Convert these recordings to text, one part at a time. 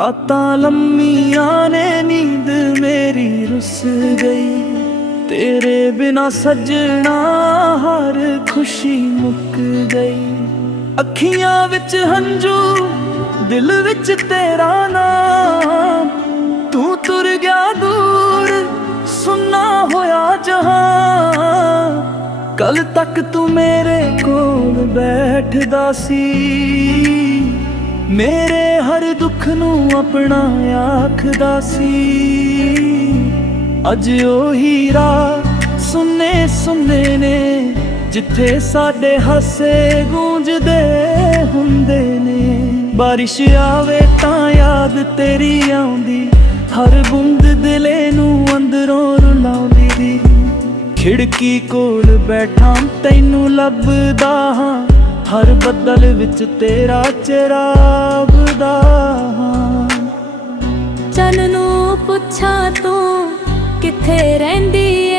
रातां लम्मियां ने नींद मेरी रुस गई, तेरे बिना सजना हर खुशी मुक गई। अखियां विच हंजू दिल विच तेरा नाम, तू तुर गया दूर सुन्ना होया जहां। कल तक तू मेरे कोल बैठदा सी, मेरे हर दुख नू अपना आखदा सी। अज ओही राह सुन्ने सुन्ने ने, जिथे साडे हासे गूंजदे हुंदे ने। बारिश आवे तां याद तेरी आउंदी, हर बूंद दिले नू अंदरों रुलाउंदी दी। खिड़की कोल बैठा तैनू लभदा हां, हर बदल विच तेरा चरागदा हां। चन नू पुछां तू किथे रहिंदी ऐ,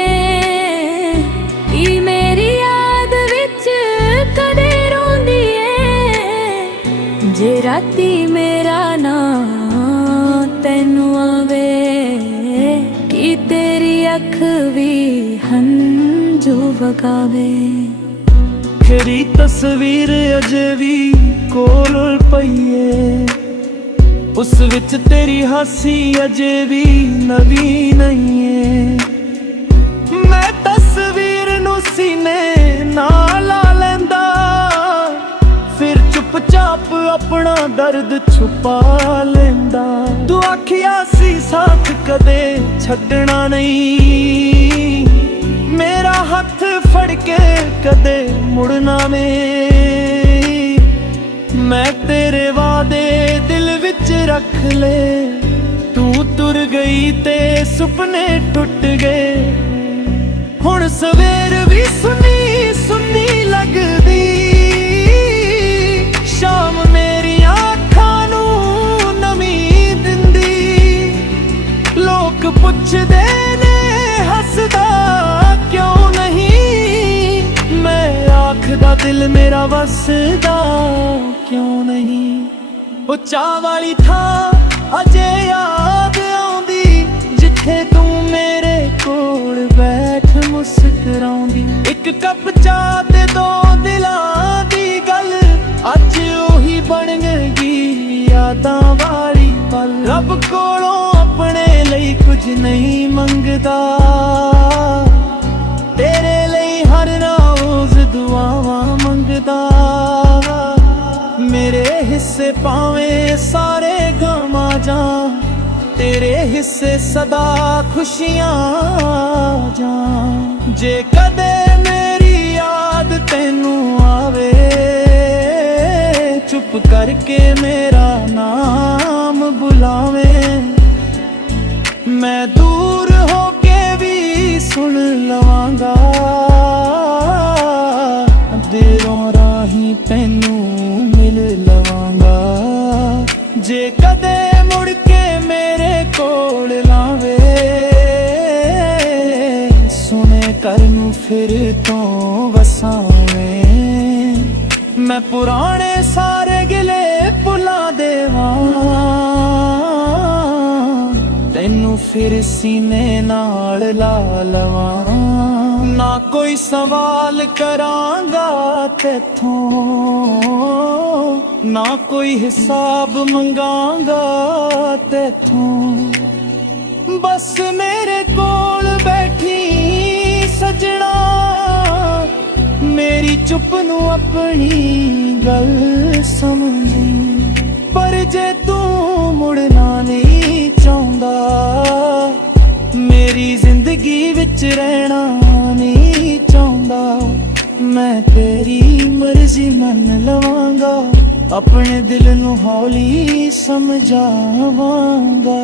की मेरी याद विच कदे रोंदी ऐ। जे राती मेरा नाम तैनू आवे, की तेरी अख भी हंजू वगावे। तेरी तस्वीर अजे भी कोल पईए, उस विच तेरी हासी अजे भी नवी नहीं है। मैं तस्वीर नू सीने नाल ला लैंदा, फिर चुपचाप अपना दर्द छुपा लैंदा। तू आखिया सी साथ कदे छड्डना नहीं, मेरा हथ फड़ के कदे मुड़ना नहीं। मैं तेरे वादे दिल विच रख ले, तू तुर गई ते सुपने टुट गए। हुण सवेर भी सुनी सुनी लगदी, शाम मेरी आँखां नू नमी दिंदी। लोक पुछदे ने हसदा क्यों नहीं, मैं आखदा दिल मेरा वसदा क्यों नहीं। ओ चाह वाली थां अजे याद आउंदी, जिथे तू मेरे कोल बैठ मुस्कराउंदी। एक कप चाह ते दो दिलां दी गल, अज ओही बन गई यादां वाली पल। रब कोलों अपने लई कुछ नहीं मंगदा, तेरे लई हर रोज दुआवां मंगदा। मेरे हिस्से पावें सारे गम आ जां, तेरे हिस्से सदा खुशियां जां। जे कदे मेरी याद तैनू आवे, चुप करके मेरा नाम बुलावे। मैं दूर होके भी सुन लवांगा, दिलों राही तैनू मिल लवांगा। जे कदे मुड़ के मेरे कोल लावे, सुने कर नू फिर तो वसावे। मैं पुराने सारे गिले भुला देवां, तैनू फिर सीने नाल ला लवां। ना कोई सवाल करांगा तेथों, ना कोई हिसाब मंगांगा तेथों। बस मेरे कोल बैठी सजना, मेरी चुप नू अपनी गल समझी। पर जे तू मुड़ना नहीं चाहुंदा, मेरी जिंदगी विच रहना नहीं चाहुंदा। मैं तेरी मर्जी मन लवांगा, अपने दिल नू हौली समझावांगा।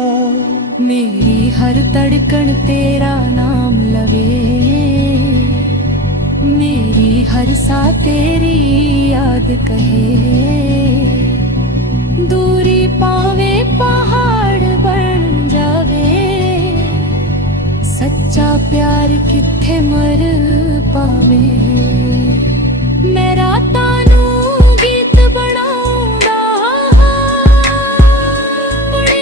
मेरी हर धड़कन तेरा नाम लवे, मेरी हर सा तेरी याद कहे। दूरी पावे पहाड़ बन जावे, सच्चा प्यार किथे मर पावे। मैं रातां नू गीत बनाउंदा, बड़े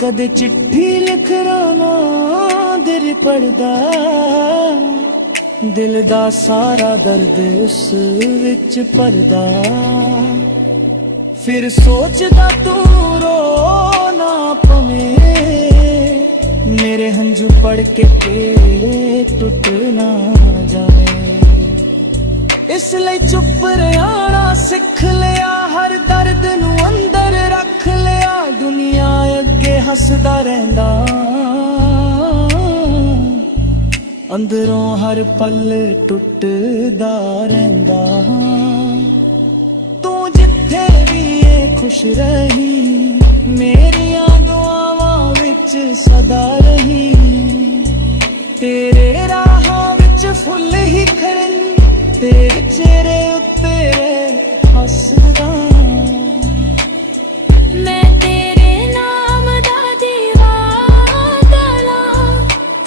ਕਦੇ ਚਿੱਠੀ ਲਿਖ ਰਹਾ ਦਿਲ ਪੜਦਾ, ਦਿਲ ਦਾ ਸਾਰਾ ਦਰਦ ਉਸ ਵਿੱਚ ਭਰਦਾ। ਫਿਰ ਸੋਚਦਾ ਤੂੰ ਰੋ ਨਾ ਪਵੇਂ, ਮੇਰੇ ਹੰਝੂ ਪੜ ਕੇ ਟੁੱਟ ਨਾ ਜਾਵੇ। ਇਸ ਲਈ ਚੁੱਪ ਰਹਿਣਾ ਸਿੱਖ ਲਿਆ, ਹਰ ਦਰਦ ਨੂੰ ਅੰਦਰ ਰੱਖ ਲਿਆ। ਦੁਨੀਆ ਅੱਗੇ ਹੱਸਦਾ ਰਹਿੰਦਾ, ਅੰਦਰੋਂ ਹਰ ਪਲ ਟੁੱਟਦਾ ਰਹਿੰਦਾ। ਤੂੰ ਜਿੱਥੇ ਵੀ ਏ ਖੁਸ਼ ਰਹੀ, ਮੇਰੀਆਂ ਦੁਆਵਾਂ ਵਿੱਚ ਸਦਾ ਰਹੀ। ਤੇਰੇ ਰਾਹਾਂ ਵਿੱਚ ਫੁੱਲ ਹੀ ਖਿੜਨ, ਤੇਰੇ ਚਿਹਰੇ ਉੱਤੇ ਹੱਸਦਾ। ਮੈਂ ਤੇਰੇ ਨਾਮ ਦਾ ਦੀਵਾਨਾ ਲਾਂ,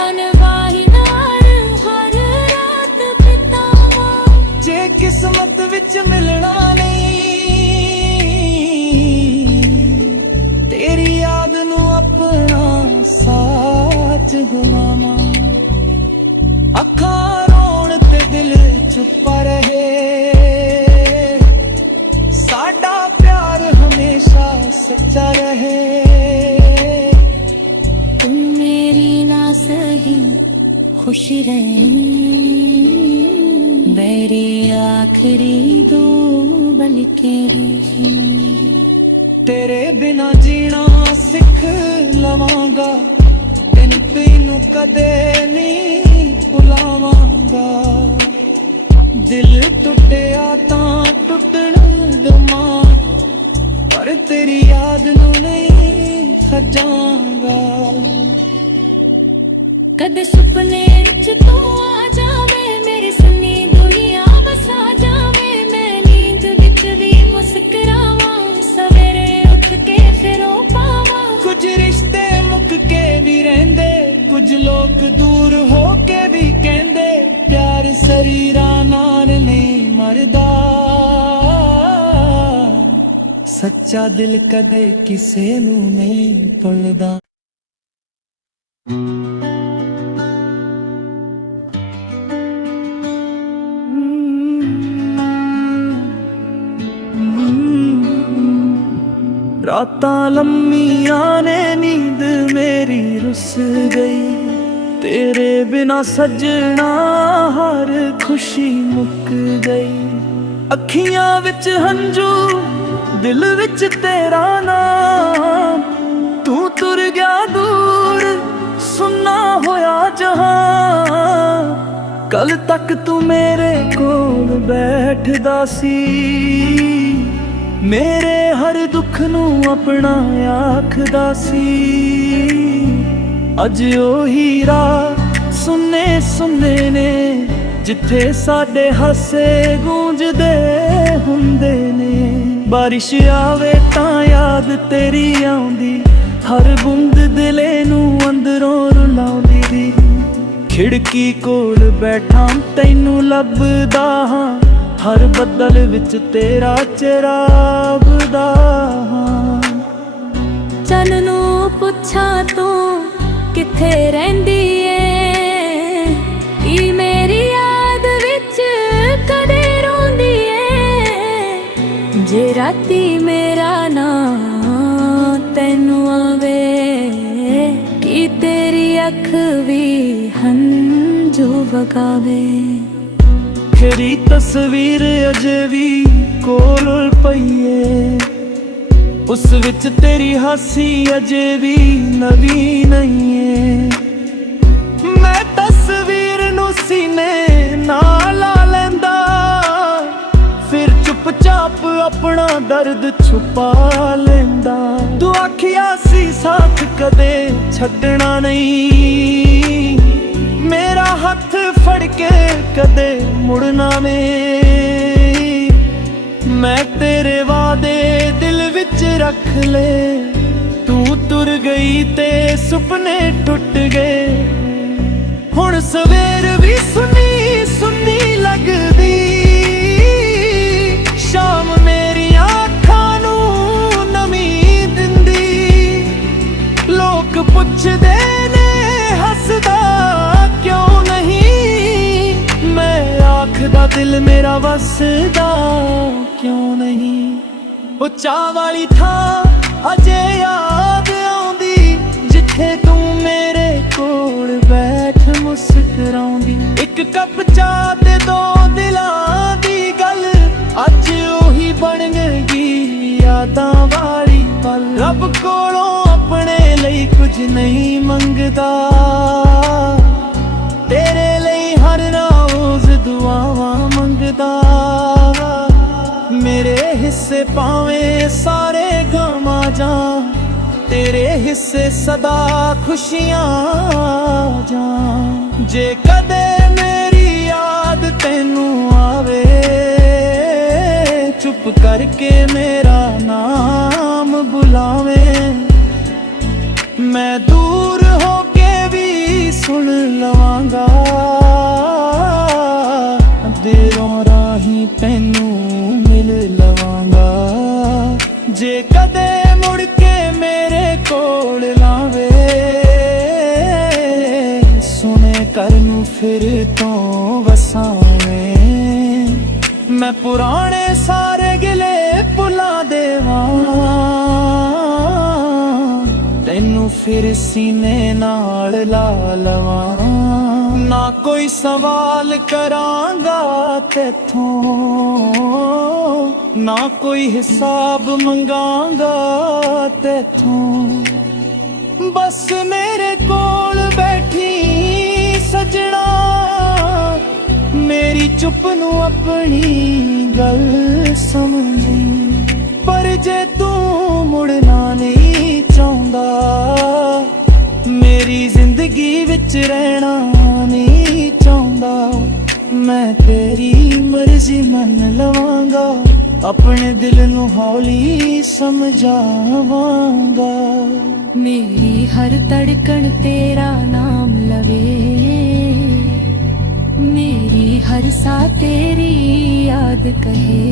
ਅਨਵਾਹੀ ਨਾਲ ਹਰ ਰਾਤ ਬਿਤਾਵਾਂ। ਜੇ ਕਿਸਮਤ ਵਿੱਚ ਮਿਲਣਾ ਨਹੀਂ, ਤੇਰੀ ਯਾਦ ਨੂੰ ਆਪਣਾ ਸਾਥ ਗੁਨਾਵਾਂ। ਅੱਖਾਂ ਰੋਣ ਤੇ ਦਿਲ ਚੁੱਪ ਰਹੇ, ਸਾਡਾ ਪਿਆਰ ਹਮੇਸ਼ਾ ਸੱਚਾ ਰਹੇ। ਤੂੰ ਮੇਰੀ ਨਾ ਸਹੀ खुश रही, मेरी आखिरी दो बन के रही। तेरे बिना जीना सिख लवांगा, तेन पीनू कदे नहीं भुलावांगा। दिल टुटिया तां टुटण दमा, पर तेरी याद नू नहीं खजांगा। कदे सुपने च तू आ जावे, मेरी सन्नी दुनिया वसा जावे। मैं नींद विच भी मुस्कुरावां, सवेरे उठ के फिर ओ पावां। कुछ रिश्ते मुक के भी रहिंदे, कुछ लोग दूर हो के भी कहंदे। प्यार शरीरां नाल नहीं मरदा, सच्चा दिल कदे किसे नू नहीं भुलदा। रातां लम्मियां ने नींद मेरी रुस गई, तेरे बिना सजना हर खुशी मुक गई। अखियां विच हंजू दिल विच तेरा नाम, तू तुर गया दूर सुन्ना होया जहां। कल तक तू मेरे कोल बैठदा सी, मेरे हर दुख नू अपना आखदा सी। अज ओही राह सुन्ने सुन्ने ने, जिथे साडे हासे गूंजदे हुंदे ने। बारिश आवे तां याद तेरी आउंदी, हर बूंद दिले नू अंदरों रुलाउंदी दी। खिड़की कोल बैठा तैनू लभदा हां, हर बदल विच तेरा चरागदा हां। चल नू पुछा तू किथे रहिंदी ऐ, की मेरी याद विच कदे रोंदी ऐ। जे राती मेरा नाम तैनू आवे, की तेरी अख भी हंझू वगावे। तेरी तस्वीर अजे भी कोल पईए, उस विच तेरी हासी अजे भी नवी नहीं है। मैं तस्वीर नू सीने नाल ला लैंदा, फिर चुपचाप अपना दर्द छुपा लैंदा। तू आखिया सी साथ कदे छड्डना नहीं, मेरा हथ फड़ के कदे मुड़ना नहीं। मैं तेरे वादे दिल विच रख ले, तू तुर गई ते सुपने टुट गए। हुण सवेर भी सुनी सुनी लगदी, शाम मेरी आँखां नू नमी दिंदी। लो ਲੋਕ ਪੁੱਛਦੇ ਨੇ ਹੱਸਦਾ ਕਿਉਂ ਨਹੀਂ, ਮੈਂ ਆਖਦਾ ਦਿਲ ਮੇਰਾ ਵਸਦਾ ਕਿਉਂ ਨਹੀਂ। ਉਹ ਚਾਹ ਵਾਲੀ ਥਾਂ ਅਜੇ ਯਾਦ ਆਉਂਦੀ, ਜਿੱਥੇ ਤੂੰ ਮੇਰੇ ਕੋਲ ਬੈਠ ਮੁਸਕਰਾਉਂਦੀ। ਇੱਕ ਕੱਪ ਚਾਹ ਤੇ ਦੋ ਦਿਲਾਂ ਦੀ ਗੱਲ, ਅੱਜ ਉਹੀ ਬਣ ਗਈ ਯਾਦਾਂ ਵਾਲੀ ਪਲ। ਰੱਬ ਕੋਲੋਂ ਆਪਣੇ ਲਈ ਕੁਝ ਨਹੀਂ ਮੰਗਦਾ, ਤੇਰੇ ਲਈ ਹਰ ਰੋਜ਼ ਦੁਆਵਾਂ ਮੰਗਦਾ। ਮੇਰੇ ਹਿੱਸੇ ਭਾਵੇਂ ਸਾਰੇ ਗਮਾਂ ਜਾਂ, ਤੇਰੇ ਹਿੱਸੇ ਸਦਾ ਖੁਸ਼ੀਆਂ ਜਾਂ। ਜੇ ਕਦੇ ਮੇਰੀ ਯਾਦ ਤੈਨੂੰ ਆਵੇ, ਚੁੱਪ ਕਰਕੇ ਮੇਰਾ ਨਾਮ ਬੁਲਾਵੇਂ। ਮੈਂ ਦੂਰ ਹੋ ਕੇ ਵੀ ਸੁਣ ਲਵਾਂਗਾ, ਦਿਲੋਂ ਰਾਹੀਂ ਤੈਨੂੰ ਮਿਲ ਲਵਾਂਗਾ। ਜੇ ਕਦੇ ਮੁੜ ਕੇ ਮੇਰੇ ਕੋਲ ਲਾਵੇ, ਸੁਣੇ ਕਰ ਨੂੰ ਫਿਰ ਤੋਂ ਵਸਾਵੇਂ। ਮੈਂ ਪੁਰਾਣੇ ਸਾਰੇ ਗਿਲੇ ਭੁਲਾ ਦੇਵਾਂ, ਤੈਨੂੰ ਫਿਰ ਸੀਨੇ ਨਾਲ ਲਾ ਲਵਾਂ। ਨਾ ਕੋਈ ਸਵਾਲ ਕਰਾਂਗਾ ਤੇਥੋਂ, ਨਾ ਕੋਈ ਹਿਸਾਬ ਮੰਗਾਂਗਾ ਤੇਥੋਂ। ਬਸ ਮੇਰੇ ਕੋਲ ਬੈਠੀ ਸਜਣਾ, ਮੇਰੀ ਚੁੱਪ ਨੂੰ ਆਪਣੀ ਗੱਲ ਸਮਝੀ। ਪਰ ਜੇ ਤੂੰ ਮੁੜਨਾ ਨਹੀਂ ਚਾਹੁੰਦਾ, ਮੇਰੀ ਜ਼ਿੰਦਗੀ ਵਿੱਚ ਰਹਿਣਾ ਨਹੀਂ ਚਾਹੁੰਦਾ, ਮੈਂ ਤੇਰੀ ਮਰਜ਼ੀ ਮੰਨ ਲਵਾਂਗਾ, ਆਪਣੇ ਦਿਲ ਨੂੰ ਹੌਲੀ ਸਮਝਾਵਾਂਗਾ। ਮੇਰੀ ਹਰ ਧੜਕਣ ਤੇਰਾ ਨਾਮ ਲਵੇ, ਮੇਰੀ ਹਰ ਸਾਹ ਤੇਰੀ ਯਾਦ ਕਹੇ।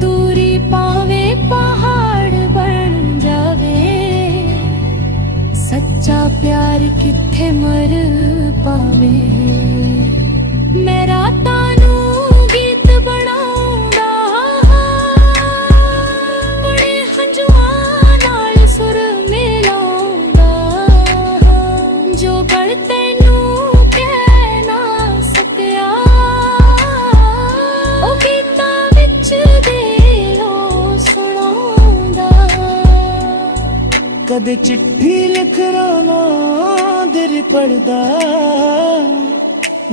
ਦੂਰੀ ਪਾਵੇ ਪਹਾੜ ਬਣ ਜਾਵੇ, ਸੱਚਾ ਪਿਆਰ ਕਿੱਥੇ ਮਰ ਪਾਵੇ। ਮੈਂ ਰਾਤਾਂ ਨੂੰ ਗੀਤ ਬਣਾਉਂਦਾ, ਬੜੇ ਹੰਝੂਆਂ ਨਾਲ ਸੁਰ ਮਿਲਾਉਂਦਾ। ਜੋ ਗੱਲ ਤੈਨੂੰ ਕਹਿ ਨਾ ਸਕਿਆ, ਉਹ ਗੀਤਾਂ ਵਿੱਚ ਦਿਲੋਂ ਸੁਣਾਉਂਦਾ। ਕਦੇ ਚਿੱਠੀ ਲਿਖ ਰਹਾ ਦਿਲ ਪੜਦਾ,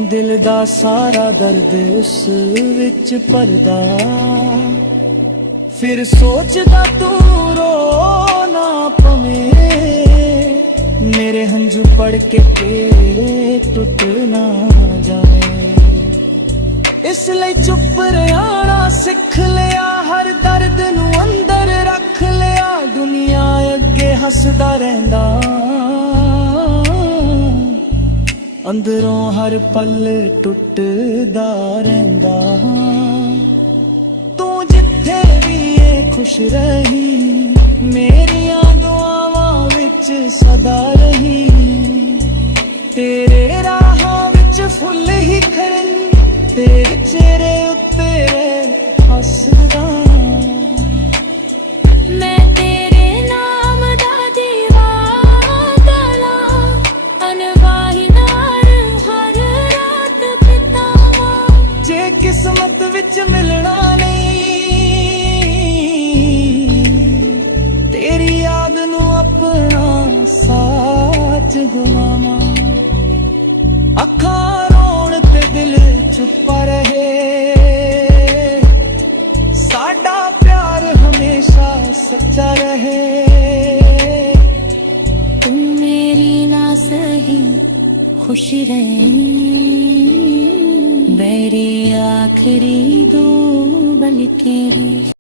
ਦਿਲ ਦਾ ਸਾਰਾ ਦਰਦ ਉਸ ਵਿੱਚ ਭਰਦਾ। ਫਿਰ ਸੋਚਦਾ ਤੂੰ ਰੋ ਨਾ ਪਵੇਂ, ਮੇਰੇ ਹੰਝੂ ਪੜ ਕੇ ਤੇਰੇ ਟੁੱਟ ਨਾ ਜਾਵੇ। ਇਸ ਲਈ ਚੁੱਪ ਰਹਿਣਾ ਸਿੱਖ ਲਿਆ, ਹਰ ਦਰਦ ਨੂੰ ਅੰਦਰ ਰੱਖ ਲਿਆ। ਦੁਨੀਆ ਅੱਗੇ ਹੱਸਦਾ ਰਹਿੰਦਾ, ਅੰਦਰੋਂ ਹਰ ਪਲ ਟੁੱਟਦਾ ਰਹਿੰਦਾ। ਤੂੰ ਜਿੱਥੇ ਵੀ ਏ ਖੁਸ਼ ਰਹੀ, ਮੇਰੀਆਂ ਦੁਆਵਾਂ ਵਿੱਚ ਸਦਾ ਰਹੀ। ਤੇਰੇ ਰਾਹਾਂ ਵਿੱਚ ਫੁੱਲ ਹੀ ਖਿੜਨ, ਤੇਰੇ ਚਿਹਰੇ ਉੱਤੇ ਹੱਸਦਾ। ਮੈਂ ਤੇਰੇ ਨਾਮ ਦਾ ਦੀਵਾਨਾ ਲਾਂ, ਅਨਵਾਹੀ ਨਾਲ ਹਰ ਰਾਤ ਬਿਤਾਵਾਂ। ਜੇ ਕਿਸਮਤ ਵਿੱਚ ਮਿਲਣਾ ਨਹੀਂ, ਤੇਰੀ ਯਾਦ ਨੂੰ ਆਪਣਾ ਸਾਥ ਗੁਨਾਵਾਂ। ਅੱਖਾਂ ਰੋਣ ਤੇ ਦਿਲ ਚੁੱਪ ਰਹੇ, ਸਾਡਾ ਪਿਆਰ ਹਮੇਸ਼ਾ ਸੱਚਾ ਰਹੇ। ਤੂੰ ਮੇਰੀ ਨਾ ਸਹੀ खुश रही, मेरी आखिरी दो बन के।